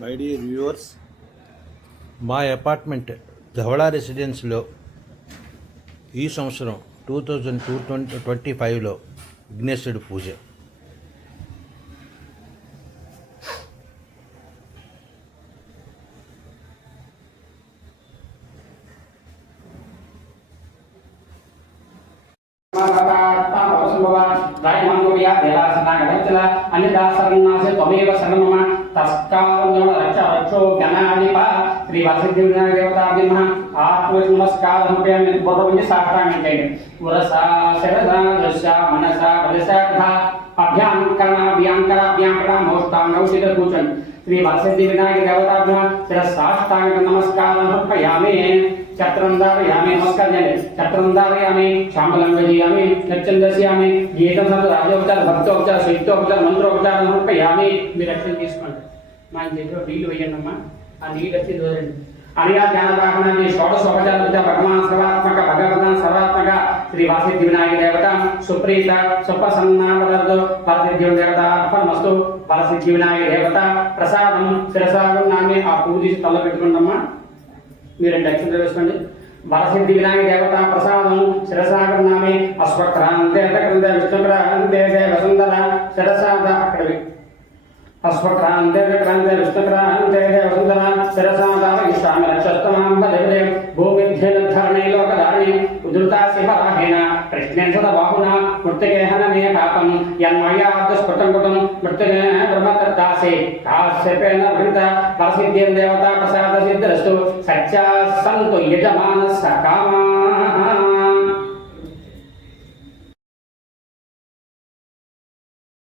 My dear viewers, మా apartment ధవళ రెసిడెన్స్లో ఈ సంవత్సరం 2025లో విఘ్నేశ్వరుడి పూజ. त्वमेव शरणम तस्कारो रक्षो गणाधिप श्री वासुदेवदेवताभ्यः आत्मनमस्कारमपयामि पूर्वं साष्टांगे पुरसा शरदा दशा मनसा वदसा तथा अभ्यां मोष्टांगौ सिद्धपूजन श्री वासुदेवदेवताभ्यः शिरसाष्टांग नमस्कारं समर्पयामि चक्रं धारयामि नमस्कारयामि चक्रं धारयामि शाम्बलं गजयामि नच्चं दशयामि गीतं सर्व राजोपचार भक्तोपचार शैत्योपचार मंत्रोपचार समर्पयामि మీరు రక్షణ తీసుకోండి మా ఇంట్లో నీళ్ళు వేయండమ్మా ఆ నీళ్ళు వచ్చి దూరండి అనియా జ్ఞాన వాహనాన్ని షోడశోపచార భగవాన్ సర్వాత్మక భగవతాన్ సర్వాత్మక శ్రీ వాసిద్ధి వినాయక దేవత సుప్రీత సుప్రసన్నావదర్దు పరసిద్ధి దేవత అర్పణమస్తు పరసిద్ధి వినాయక దేవత ప్రసాదం శిరసాగం నామే ఆ పూజించి తల పెట్టుకోండమ్మా మీరు దక్షిణ వేసుకోండి వరసిద్ధి వినాయక దేవత ప్రసాదం శిరసాగర నామే అశ్వక్రాంతే గ్రంథ విష్ణుక్రాంతే వసుంధర శిరసాద అక్కడ అశ్వక్రాంతే గ్రంథ విష్ణుక్రాంతే వసుంధర శిరసాద ఇష్టామి రక్షస్తమాం భజే భూమిధ్యనధారణే లోకధారణే ఉద్ధృతా శివరాహేన కృష్ణేన సద బాహున మృత్తికేహన మే పాపం యన్మయాద్ స్ఫుటం కుటం మృత్తికే బ్రహ్మతత్తాసే కాశ్యపేన వృత పరసిద్ధి దేవత ప్రసాద సిద్ధిరస్తు సత్యా సంతు యజమానస్య కామాః